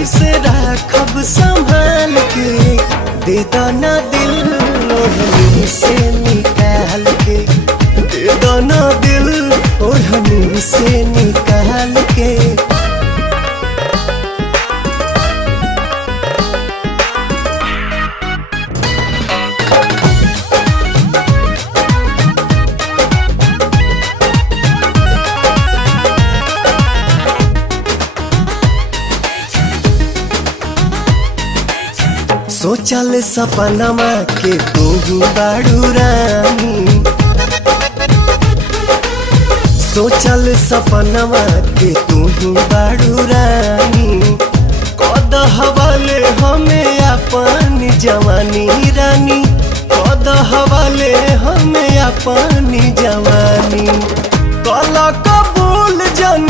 कैसे राखब संभाल के, दे दाना दिल ओढ़नी से निकाल के, दे दाना दिल ओढ़नी से निकाल के। सोचल सपनमा के तू बाड़ू रानी, सोचल सपनमा के तू बाड़ू रानी, कद हवाले हमें अपन जवानी रानी, कद हवाले हमें अपन जवानी, कल कबूल जन